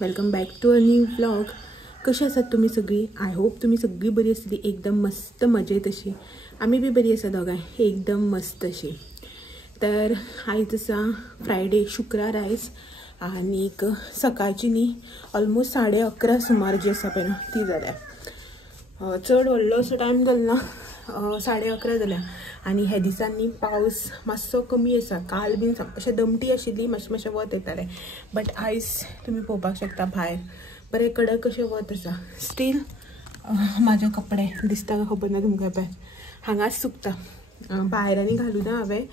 Welcome back to a new vlog. कशी आसात तुम्ही सगळी? आय होप तुम्ही सगळी बरी आसतली, एकदम मस्त मजेत अशी. आम्ही बी बरी आसा दोगांय, एकदम मस्त अशी. तर आयज आसा फ्रायडे, शुक्रार आयज, आणि सकाळची न्ही ऑलमोस्ट 11:30 सुमार जी आसा पळय ती जाल्या. चड व्हडलो असो टायम जालो ना, 11:30 जाल्या. आणि ह्या दिसांनी पावस मातसो कमी आसा. काल बीन अशें दमटी आशिल्ली, मातशें वत येतालें. बट आयज तुमी पळोवपाक शकता भायर बरें कडक अशें वत आसा. स्टील म्हाजे कपडे दिसता काय खबर ना तुमकां, पळय हांगाच सुकता. भायर आनी घालूं ना हांवें,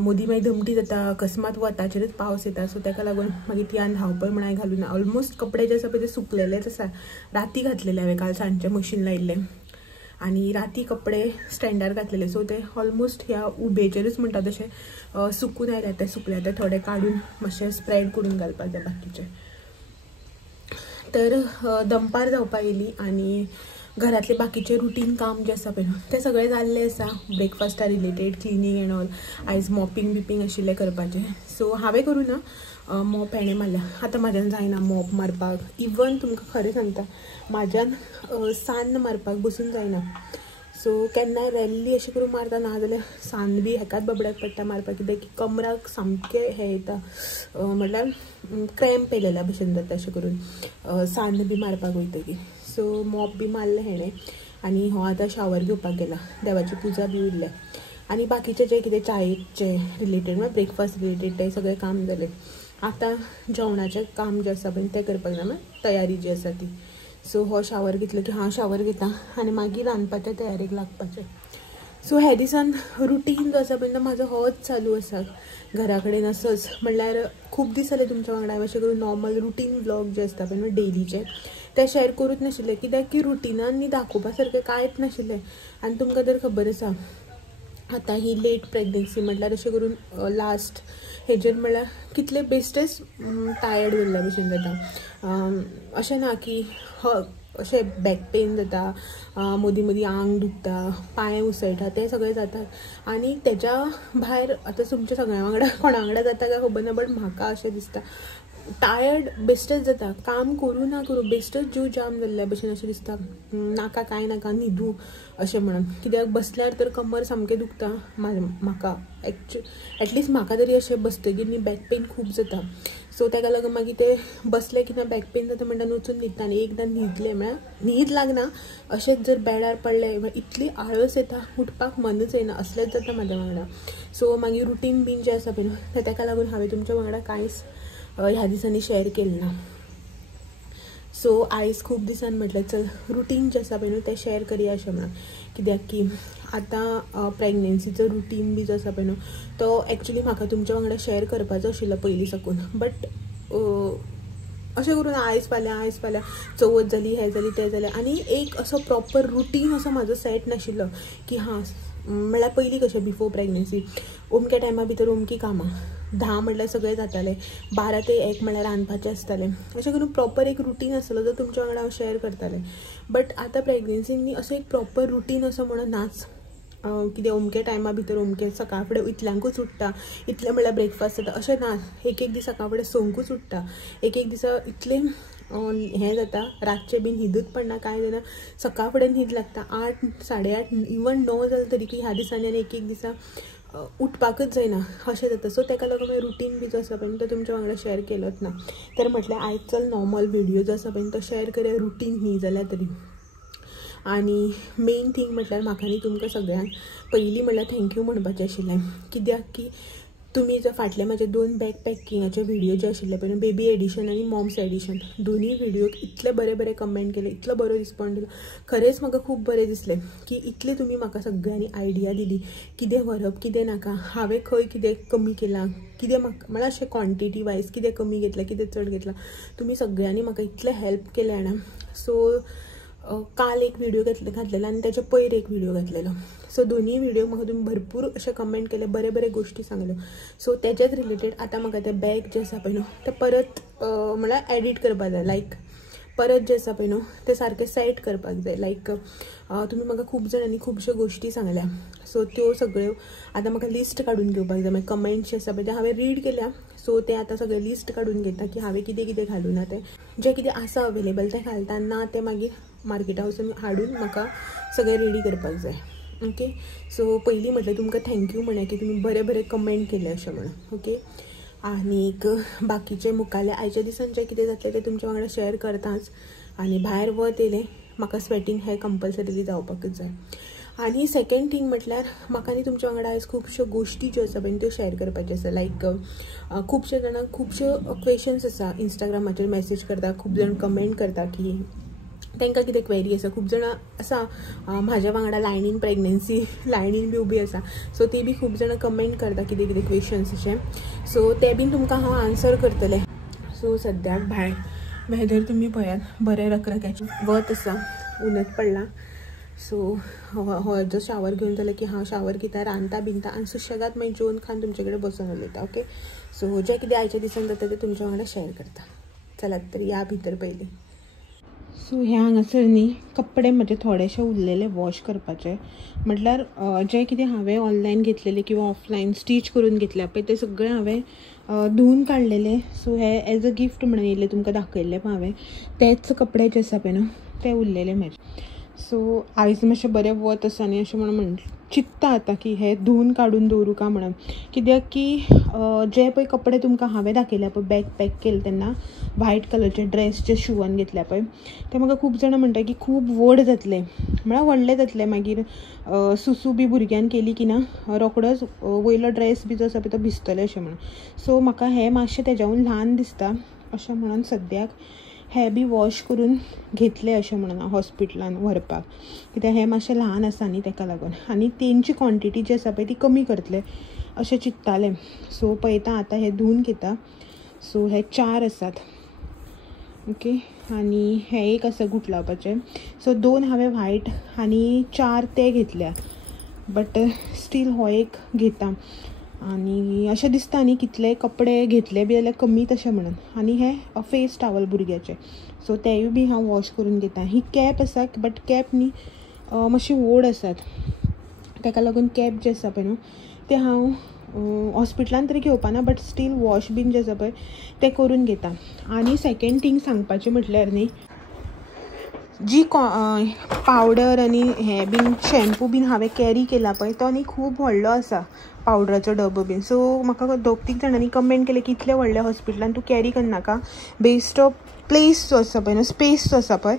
मदीं मागीर दमटी जाता, अकस्मात वताचेरच पावस येता, सो ताका लागून मागीर ती आनी धांवपळ म्हण हांवें घालूं ना. ऑलमोस्ट कपडे जे आसा पळय ते सुकलेलेच आसा. राती घातलेले हांवें, काल सांजचे मशीन लायिल्ले आणि राती कपडे स्टँडार घातलेले, सो ते ऑलमोस्ट ह्या उबेचेरच म्हणटा तशें सुकून आयले. ते सुकले ते थोडे काडून मातशें स्प्रेड करून घालपाक जाय बाकीचे. तर दनपार जावपाक येयली आणि घरातले बाकीचे रुटीन काम जे आसा पळय ते सगळे जाल्ले आसा. ब्रेकफास्टा रिलेटेड, क्लिनींग एंड ऑल. आयज मॉपिंग बिपींग आशिल्लें करपाचें, सो हांवें करूं ना. मॉप हेणें मारल्या. आतां म्हाज्यान जायना मॉप मारपाक. इवन तुमकां खरें सांगता, म्हाज्यान सान्न मारपाक बसून जायना. सो केन्नाय रॅरली अशें करून मारता, ना जाल्यार सान्न बी हेकाच बबड्याक पडटा मारपाक, कित्याक की कमराक सामकें हें येता, म्हणल्यार क्रॅम्प येयलेल्या भशेन जाता अशें करून सान्न बी मारपाक वयतकीर. सो मॉप बी मारलें हेणें, आनी हो आतां शावर घेवपाक गेला. देवाची पुजा बी उरल्या, आनी बाकीचें जें कितें चायेचें रिलेटेड म्हळ्यार ब्रेकफास्ट रिलेटेड तें सगळें काम जालें. आतां जेवणाचें काम जें आसा पळय तें करपाक जाय, म्हळ्यार तयारी जी आसा ती. सो हो शावर घेतलो की हांव शावर घेता आनी मागीर रांदपाच्या तयारेक लागपाचें. सो हे दिसान रुटीन जो आसा पळय तो म्हाजो होच चालू आसा घरा कडेन असोच. म्हणल्यार खूब दीस जाले तुमच्या वांगडा हांवें अशें करून नॉर्मल रुटीन व्लॉग जे आसता पळय डेलीचे ते शेअर करूच नाशिल्ले, कित्याक की रुटिनान न्ही दाखोवपा सारकें कांयच नाशिल्लें. आनी तुमकां तर खबर आसा आतां ही लेट प्रेग्नन्सी, म्हटल्यार अशें करून लास्ट हेजेर म्हणल्यार कितले बेश्टेच टायर्ड उरल्या भशेन जाता. अशें ना की अशें बॅक पेन जाता, मदीं मदीं आंग दुखता, पांय उसळटा, तें सगळें जाता. आनी तेच्या भायर आतां तुमच्या सगळ्यां वांगडा कोणा वांगडा जाता काय खबर ना, बट म्हाका अशें दिसता टायर्ड बेश्टेच जाता. काम करूं ना करूं बेश्टेच जीव जाम जाल्ल्या भशेन अशें दिसता. नाका कांय नाका न्हिदूं अशें म्हणून, कित्याक बसल्यार तर कमर सामकें दुखता म्हाका. एटलिस्ट म्हाका तरी अशें बसतकीर न्ही बॅक पेन खूब जाता. सो ताका लागून मागीर ते बसले की ना बॅक पेन जाता म्हणटा वचून न्हिदता. आनी एकदां न्हिदलें म्हळ्यार न्हीद लागना, अशेंच जर बेडार पडलें म्हळ्यार इतली आळस येता, उठपाक मनूच येना, असलेंच जाता म्हाज्या वांगडा. सो मागीर रुटीन बीन जें आसा पळय ताका लागून हांवें तुमच्या वांगडा कांयच ह्या दिसांनी शेअर केलें ना. सो आयज खूब दिसान म्हटलें चल रुटीन जें आसा पळय तें शेअर करया अशें म्हणून. कित्याक की आतां प्रेग्नन्सीचो रुटीन बी जो आसा पळय तो एक्चुली म्हाका तुमच्या वांगडा शेअर करपाचो आशिल्लो पयलीं साकून. बट अशें करून आयज फाल्यां चवथ जाली, हें जाली तें जालें, आनी एक असो प्रॉपर रुटीन असो म्हाजो सेट नाशिल्लो की हां. म्हळ्यार पयलीं कशें बिफोर प्रेग्नन्सी अमक्या टायमा भितर अमकी कामां, 10 म्हटल्यार सगळें जातालें, 12 ते 1 म्हळ्यार रांदपाचें आसतालें. अशें करून प्रॉपर एक रुटीन आसलो जो तुमच्या वांगडा हांव शेअर करतालें. बट आतां प्रेग्नन्सीन न्ही असो एक प्रॉपर रुटीन असो म्हणून नाच. कितें अमके टायमा भितर अमकें सकाळ फुडें इतल्यांकूच उठटा, इतलें म्हळ्यार ब्रेकफास्ट जाता अशें ना. एक दीस सकाळ फुडें 5:00 उठटा, एक दिसा इतलें हें जाता, रातचें बीन न्हिदूच पडना, कांय जायना, सकाळ फुडें न्हीद लागता 8, 8:30, इवन 9 जालें तरी की ह्या दिसांनी. आनी एक दिसा उठपाकच जायना अशें जाता. सो ताका लागून मागीर रुटीन बी जो आसा पळय तो तुमच्या वांगडा शेअर केलोच ना. तर म्हटल्यार आयज चल नॉर्मल व्हिडिओ जो आसा पळय तो शेअर करया, रुटीन न्ही जाल्यार तरी. आनी मेन थींग म्हटल्यार म्हाका न्ही तुमकां सगळ्यांक पयलीं म्हळ्यार थँक्यू म्हणपाचें आशिल्लें. कित्याक की तुमी जे फाटले म्हाजे 2 बॅग पॅकिंगाचे व्हिडिओ जे आशिल्ले पळय बेबी एडिशन आनी मॉम्स एडिशन, दोनूय व्हिडिओक इतले बरे बरे कमेंट केले, इतलो बरो रिस्पॉन्ड दिलो. खरेंच म्हाका खूब बरें दिसलें की इतली तुमी म्हाका सगळ्यांनी आयडिया दिली, कितें व्हरप कितें नाका, हांवें खंय कितें कमी केलां, कितें म्हाका म्हळ्यार अशें क्वॉन्टिटी वायज कितें कमी घेतलां, कितें चड घेतलां, तुमी सगळ्यांनी म्हाका इतलें हेल्प केलें जाणा. सो काल एक व्हिडिओ घातलेलो आनी तेच्या पयर एक व्हिडिओ घातलेलो. सो दोनूय व्हिडिओ म्हाका तुमी भरपूर अशें कमेंट केले, बरे बरे गोश्टी सांगल्यो. सो तेच्याच रिलेटेड आतां म्हाका ते बॅग जे आसा पळय ते परत म्हळ्यार एडीट करपा जाय. लायक परत जे आसा पळय न्हू ते सारके सेट करपाक जाय. लायक तुम्ही म्हाका खूब जाणांनी खुबश्यो गोश्टी सांगल्या, सो त्यो सगळ्यो आतां म्हाका लिस्ट काडून घेवपाक जाय. मागीर कमेंट्स जे आसा पळय ते हांवें रीड केल्या, सो ते आतां सगळे लिस्ट काडून घेता की हांवें कितें कितें घालूं ना तें, जें कितें आसा अवेलेबल तें घालता, ना तें मागीर मार्केटा वचून हाडून म्हाका सगळें रेडी करपाक जाय. ओके, सो पयलीं म्हटल्यार तुमकां थँक्यू म्हणा की तुमी बरे बरे कमेंट केले अशें म्हणून. ओके, आनीक बाकीचे मुखाल्ले आयच्या दिसान जें कितें जातलें तें तुमच्या वांगडा शेअर करताच. आनी भायर वत येयलें म्हाका स्वेटींग हें कंपल्सरीली जावपाकूच जाय. आनी सेकंड थिंग म्हटल्यार म्हाका न्ही तुमच्या वांगडा आयज खुबश्यो गोश्टी ज्यो आसा पळय त्यो शेअर करपाच्यो आसा. लायक खुबशे जाणांक खुबश्यो क्वेशन्स आसा, इंस्टाग्रामाचेर मेसेज करता, खूब जाण कमेंट करता की तांकां कितें क्वेरी आसा. खूब जाणां आसा म्हाज्या वांगडा लायनीन प्रेग्नन्सी लायनीन बी उबी आसा, सो ती बी खूब जाणां कमेंट करता कितें कितें क्वेशन्स अशें, सो ते बीन तुमकां हांव आन्सर करतलें. सो सद्याक भायर वेदर तुमी पळयात बरें रखरख्याचें वत आसा, उनत पडला. सो हो जो शावर घेवन जाल्यार की हांव शावर घेता, रांदता बिनता आनी सुशेगाद मागीर जेवन खावन तुमचे कडेन बसून उलयता. ओके, सो जें कितें आयच्या दिसान जाता तें तुमच्या वांगडा शेअर करता. चलात तर या भितर पयलीं. सो हे हांगासर न्ही कपडे म्हजे थोडेशे उरलेले वॉश करपाचे. म्हटल्यार जें कितें हांवें ऑनलायन घेतलेले किंवा ऑफलायन स्टीच करून घेतल्या पळय ते सगळे हांवें धुवन काडलेले. सो हे एज अ गिफ्ट म्हणून येयल्ले तुमकां दाखयल्ले पण हांवें तेच कपडे जे आसा पळय न्हू ते उरलेले म्हाजे. सो आयज मातशें बरें वत आसा न्ही अशें म्हणून चिंतता आतां की हे धुवन काडून दवरूं काय म्हणून. कित्याक की जे पळय कपडे तुमकां हांवें दाखयल्या पळय बॅग पॅक केले तेन्ना व्हायट कलरचे ड्रेस जे शिवून घेतल्या पळय ते म्हाका खूब जाणां म्हणटा की खूब व्हड जातले, म्हळ्यार व्हडले जातले. मागीर सुसू बी भुरग्यान केली की ना रोखडोच वयलो ड्रेस बी जो आसा पळय तो भिजतले अशें म्हणून. सो म्हाका हें मातशें तेज्याहून ल्हान दिसता अशें म्हणून सद्याक हे बी वॉश करून घेतले अशें म्हणून हॉस्पिटलान व्हरपाक, कित्याक हें मातशें ल्हान आसा न्ही तेका लागून. आनी तेंची क्वॉन्टिटी जी आसा पळय ती कमी करतले अशें चिंत्तालें. सो पळयता आतां हे धुवन घेता. सो हे 4 आसात. ओके, आनी हे एक आसा गुठ लावपाचें. सो 2 हांवें व्हायट आनी 4 ते घेतल्या, बट स्टील हो एक घेता. आनी अशें दिसता न्ही कितले कपडे घेतले बी जाल्यार कमी तशें म्हणून. आनी हे फेस टावल भुरग्याचे, सो तेय बी हांव वॉश करून घेता. ही कॅप आसा बट कॅप न्ही मातशी व्हड आसात, ताका लागून कॅप जे आसा पळय न्हू ते हांव हॉस्पिटलान तरी घेवपाना, बट स्टील वॉश बीन जे आसा पळय ते करून घेता. आनी सेकंड थिंग सांगपाचें म्हटल्यार न्ही जी पावडर आनी हे बीन शॅम्पू बीन हांवें कॅरी केला पळय तो न्ही खूब व्हडलो आसा पावडराचो डबो बीन. सो म्हाका 2-3 जाणांनी कमेंट केले की इतले व्हडल्या हॉस्पिटलान तूं कॅरी करनाका, बेस्ट ऑफ प्लेस जो आसा पळय न्हू स्पेस जो आसा पळय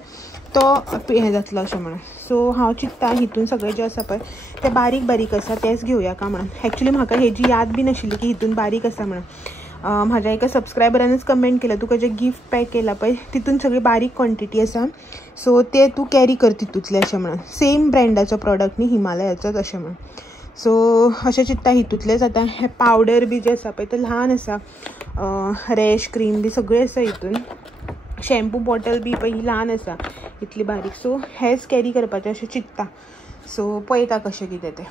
तो हें जातलो अशें म्हणून. सो हांव चिंत्ता हितून सगळें जें आसा पळय ते बारीक बारीक आसा तेच घेवया का म्हणून. एक्चुली म्हाका हेजी याद बी नाशिल्ली की हितून बारीक आसा म्हणून. म्हाज्या एका सबस्क्रायबरानूच कमेंट केला तुका जे गिफ्ट पॅक केला पळय तितून सगळी बारीक क्वॉन्टिटी आसा, सो ते तूं कॅरी कर तितूंतले अशें म्हणून. सेम ब्रँडाचो प्रॉडक्ट न्ही हिमालयाचोच अशें म्हणून. सो अशें चिंत्ता हितूंतलेच आतां हे पावडर बी जे आसा पळय ते ल्हान आसा, रॅश क्रीम बी सगळें आसा हितून. शॅम्पू बॉटल बी पळय ही ल्हान आसा इतली बारीक. सो हेच कॅरी करपाचें अशें चिंत्ता. सो पळयता कशें कितें तें.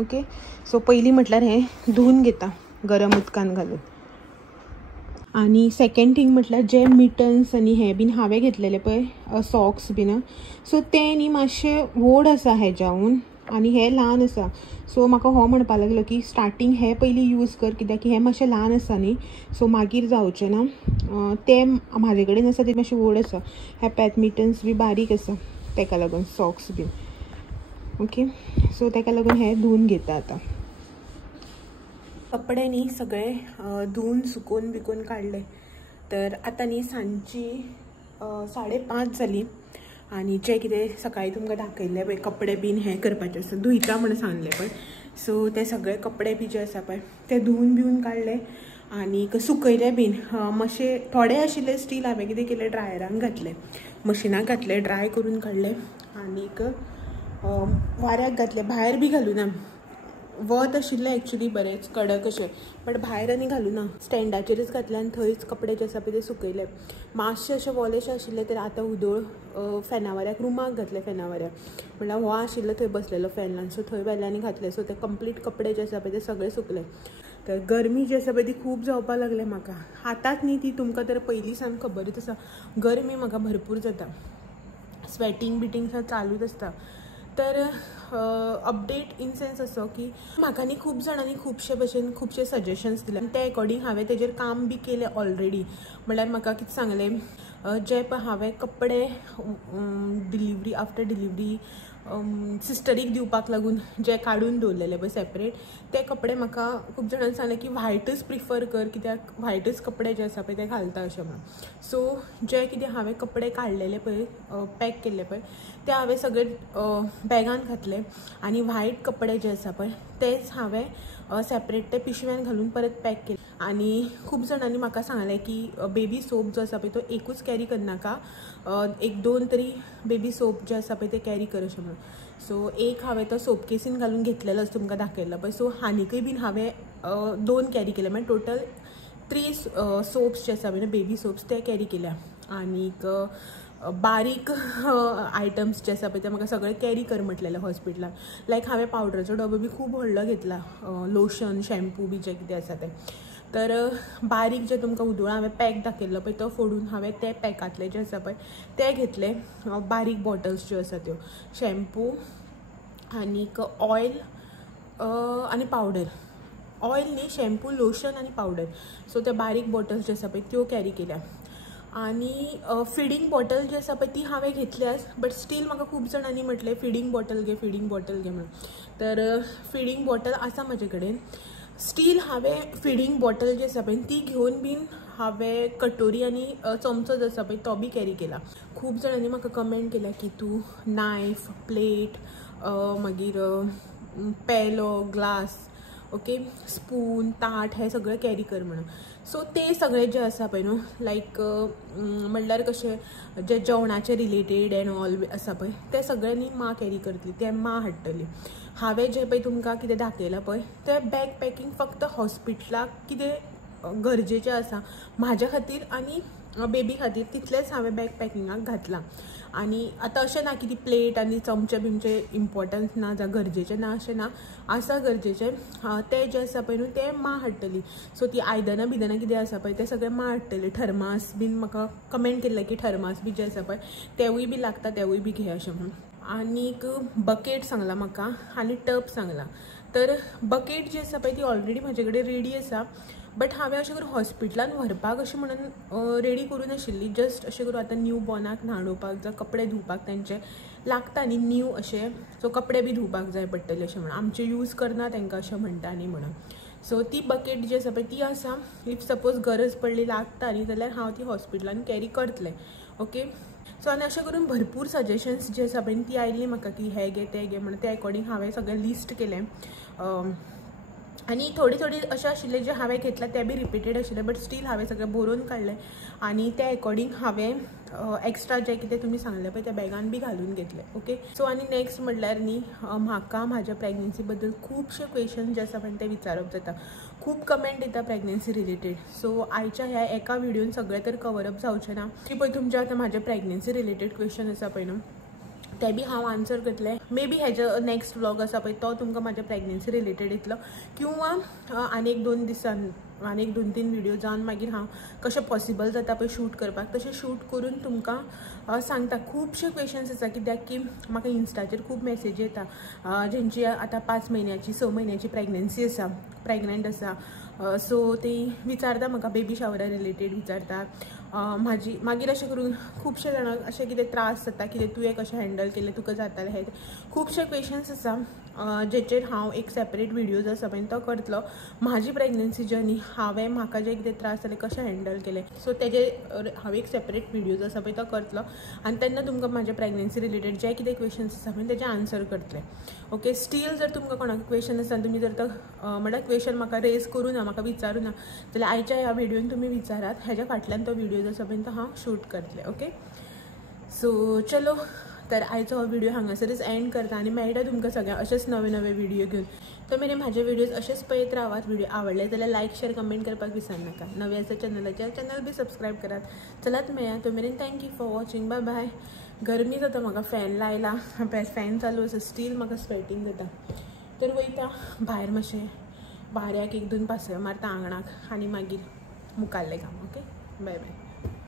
ओके, सो पयलीं म्हटल्यार हें धुवन घेता गरम उदकान घालून. आनी सेकंड थिंग म्हटल्यार जे मिटन्स आनी हे बीन हांवें घेतलेले पळय सॉक्स बीन, सो ते न्ही मातशे व्हड आसा हेज्याहून आनी हे ल्हान आसा. सो म्हाका हो म्हणपा लागलो की स्टार्टींग हे पयलीं यूज कर कित्याक की हे मातशें ल्हान आसा न्ही, सो मागीर जावचें ना. ते म्हाजे कडेन आसा ते मातशे व्हड आसा. हे पॅथ मिटन्स बी बारीक आसा तेका लागून सॉक्स बीन. ओके, सो तेका लागून हे धुवन घेता आतां. कपडे न्ही सगळे धुवन सुकोवन बिकोवन काडले. तर आतां न्ही सांजची 5:30 जाली आनी जे कितें सकाळीं तुमकां दाखयल्ले पळय कपडे बीन हें करपाचें आसा धुयता म्हणून सांगलें पळय, सो ते सगळे कपडे बी जे आसा पळय ते धुवन बिवन काडले आनी सुकयले बीन. मातशे थोडे आशिल्ले स्टील हांवें कितें केलें ड्रायरान घातले, मशिनाक घातले, ड्राय करून काडले आनीक वाऱ्याक घातले. भायर बी घालूं ना, वत आशिल्लें एक्चुली बरेंच कडक अशें, बट भायर आनी घालूं ना, स्टँडाचेरच घातले आनी थंयच कपडे जे आसा पळय ते सुकयले. मातशे अशें वोलेशें आशिल्लें तर आतां उदळ फॅना वाऱ्याक रुमाक घातले फॅना वाऱ्याक, म्हणल्यार हो आशिल्लो थंय बसलेलो फॅन लावन, सो थंय व्हेले आनी घातले. सो ते कंप्लीट कपडे जे आसा पळय ते सगळे सुकले. तर गरमी जी आसा पळय ती खूब जावपाक लागले म्हाका. आतांच न्ही ती तुमकां तर पयलीं सावन खबरच आसा गरमी म्हाका भरपूर जाता, स्वेटींग बिटींग चालूच आसता. तर अपडेट इन सेन्स असो की म्हाका न्ही खूब जाणांनी खुबशे भशेन खुबशे सजेशन्स दिले, ते अकॉर्डिंग हांवें तेजेर काम बी केलें ऑलरेडी. म्हणल्यार म्हाका कितें सांगलें, जे पळय हांवें कपडे डिलिव्हरी आफ्टर डिलिव्हरी सिस्टरीक दिवपाक लागून जे काडून दवरलेले पळय सेपरेट, ते कपडे म्हाका खूब जाणांनी सांगलें की व्हायटच प्रिफर कर, कित्याक व्हायटच कपडे जे आसा पळय ते घालता अशें म्हणून. सो जे कितें हांवें कपडे काडलेले पळय, पॅक केल्ले पळय, ते हांवें सगळे बॅगान घातले आनी व्हायट कपडे जे आसा पळय तेच हांवें सेपरेट ते पिशव्यान घालून परत पॅक केले. आनी खूब जाणांनी म्हाका सांगलें की बेबी सोप जो आसा पळय तो एकूच कॅरी करनाका, 1-2 तरी बेबी सोप जे आसा पळय ते कॅरी कर अशें म्हणून. सो एक हांवें तो सोप केसीन घालून घेतलेलो तुमकां दाखयल्लो पळय. सो आनीकय बीन हांवें 2 कॅरी केले, म्हणजे टोटल 3 सोप्स जे आसा पळय बेबी सोप्स ते कॅरी केल्या. आनीक बारीक आयटम्स जे आसा पळय ते म्हाका सगळे कॅरी कर म्हटलेले हॉस्पिटलान. लायक हांवें पावडराचो डबो बी खूब व्हडलो घेतला, लोशन शॅम्पू बी जे कितें आसा ते. तर बारीक जे तुमकां उदोळा हांवें पॅक दाखयल्लो पळय तो फोडून हांवें ते पॅकातले जे आसा पळय ते घेतले. बारीक बॉटल्स ज्यो आसा त्यो, शॅम्पू आनीक ऑयल आनी पावडर, ऑयल न्ही शॅम्पू लोशन आनी पावडर. सो ते बारीक बॉटल्स जे आसा पळय त्यो कॅरी केल्या. आनी फिडींग बॉटल जी आसा पळय ती हांवें घेतल्याच, बट स्टील म्हाका खूब जाणांनी म्हटलें फिडींग बॉटल घे म्हणून. तर फिडींग बॉटल आसा म्हाजे कडेन. स्टील हांवें फिडींग बॉटल जी आसा पळय ती घेवन बीन हांवें कटोरी आनी चमचो जो आसा पळय तो बी कॅरी केला. खूब जाणांनी म्हाका कमेंट केल्या की तूं नायफ, प्लेट, मागीर पेलो, ग्लास, ओके, स्पून, ताट हे सगळें कॅरी कर म्हणून. सो ते सगळे जे आसा पळय न्हू, लायक म्हणल्यार कशें जे जेवणाचे रिलेटेड एंड ऑल आसा पळय ते सगळे न्ही मां कॅरी करतली, ते मां हाडटली. हांवें जे पळय तुमकां कितें दाखयलां पळय ते बॅग पॅकींग फक्त हॉस्पिटलाक कितें गरजेचें आसा म्हाज्या खातीर आनी बेबी खातीर तितलेंच हांवें बॅग पॅकिंगाक घातलां. आनी आतां अशें ना की ती प्लेट आनी चमचे बिमचे इम्पॉर्टन्स ना जावं गरजेचें ना अशें ना, आसा गरजेचें. ते जे आसा पळय न्हू ते मां हाडटली. सो ती आयदनां बिदनां कितें आसा पळय ते सगळें मां हाडटली. थर्मास बीन म्हाका कमेंट केल्ले की थर्मास बी जे आसा पळय तेवूय बी लागता, तेवूय बी घे अशें म्हणून. आनीक बकेट सांगला म्हाका आनी टब सांगला. तर बकेट जी आसा पळय ती ऑलरेडी म्हाजे कडेन रेडी आसा, बट हांवें अशें करून हॉस्पिटलान व्हरपाक अशें म्हणून रेडी करून नाशिल्ली. जस्ट अशें करून आतां न्यू बॉर्नाक न्हाणोवपाक जावं कपडे धुवपाक तेंचे लागता न्ही न्यू अशें, सो कपडे बी धुवपाक जाय पडटले अशें म्हणून. आमचे यूज करना तांकां अशें म्हणटा न्ही म्हणून. सो ती बकेट जी आसा पळय ती आसा. इफ सपोज गरज पडली लागता न्ही जाल्यार हांव ती हॉस्पिटलान कॅरी करतलें. ओके. सो आनी अशें करून भरपूर सजेशन्स जे आसा पळय ती आयिल्ली म्हाका की हे घे ते घे म्हणून. ते अकॉर्डिंग हांवें सगळें लिस्ट केलें. आनी थोडी अशें आशिल्लें जे हांवें घेतलां ते बी रिपिटेड आशिल्ले, बट स्टील हांवें सगळें बरोवन काडलें आनी ते अकॉर्डिंग हांवें एक्स्ट्रा जे कितें तुमी सांगलें पळय त्या बॅगान बी घालून घेतलें. ओके. सो आनी नेक्स्ट म्हणल्यार न्ही म्हाका म्हाज्या प्रेग्नन्सी बद्दल खुबशे क्वेश्चन जे आसा पळय ते विचारप जाता. खूब कमेंट येता प्रेग्नन्सी रिलेटेड. सो आयच्या ह्या एका व्हिडिओन सगळें तर कवरअप जावचें ना. की पळय तुमचे आतां म्हाजे प्रेग्नन्सी रिलेटेड क्वेश्चन आसा पळय न्हू ते बी हांव आन्सर करतलें. मे बी हेजो नेक्स्ट व्लॉग आसा पळय तो तुमकां म्हाज्या प्रेग्नन्सी रिलेटेड येतलो, किंवा आनी 1-2 दिसान आनी 2-3 व्हिडिओ जावन मागीर हांव कशें पॉसिबल जाता पळय शूट करपाक तशें शूट करून तुमकां सांगता. खुबशे क्वेश्चन्स आसा कित्याक की म्हाका इन्स्टाचेर खूब मेसेजी येता जेंची आतां 5 म्हयन्याची 6 म्हयन्याची प्रेग्नन्सी आसा, प्रेग्नंट आसा. सो ती विचारता म्हाका बेबी शावरा रिलेटेड विचारता म्हाजी. मागीर अशें करून खुबशे जाणांक अशें कितें त्रास जाता, कितें तुवें कशें हँडल केलें, तुका जातालें हे खुबशे क्वेश्चन्स आसा जेचेर हांव एक सेपरेट व्हिडिओ जो आसा पळय तो करतलो. म्हाजी प्रेग्नन्सी जर्नी हांवें म्हाका जे कितें त्रास जाले कशें हँडल केलें, सो तेजे हांव एक सेपरेट व्हिडिओ जो आसा पळय तो करतलो आनी तेन्ना तुमकां म्हाज्या प्रेग्नन्सी रिलेटेड जे कितें क्वेश्चन्स आसा पळय तेजे आन्सर करतलें. ओके. स्टील जर तुमकां कोणाक क्वेश्चन आसा तुमी जर म्हणल्यार क्वेश्चन म्हाका रेज करूं ना, म्हाका विचारूं ना जाल्यार आयच्या ह्या व्हिडिओन तुमी विचारात. हेज्या फाटल्यान तो व्हिडिओ जो आसा पळय तो हांव शूट करतलें. ओके. सो चलो, तर आयचो हो व्हिडिओ हांगासरच एंड करता आनी मेळटा तुमकां सगळ्यांक अशेच नवे नवे व्हिडिओ घेवन. तो मेरेन म्हाजे व्हिडिओज अशेच पळयत रावात. व्हिडिओ आवडले जाल्यार लायक शेअर कमेंट करपाक विसरनाका. नवे आसा चॅनल बी सबस्क्रायब करात. चलात मेळया तो मेरेन. Thank you for watching. Bye bye. गरमी जाता म्हाका, फॅन लायला, फॅन चालू आसा, स्टील म्हाका स्वेटींग जाता. तर वयता भायर मातशें बाऱ्याक 1-2 पासय मारता आंगणाक आनी मागीर मुखाल्लें काम. Okay, bye bye.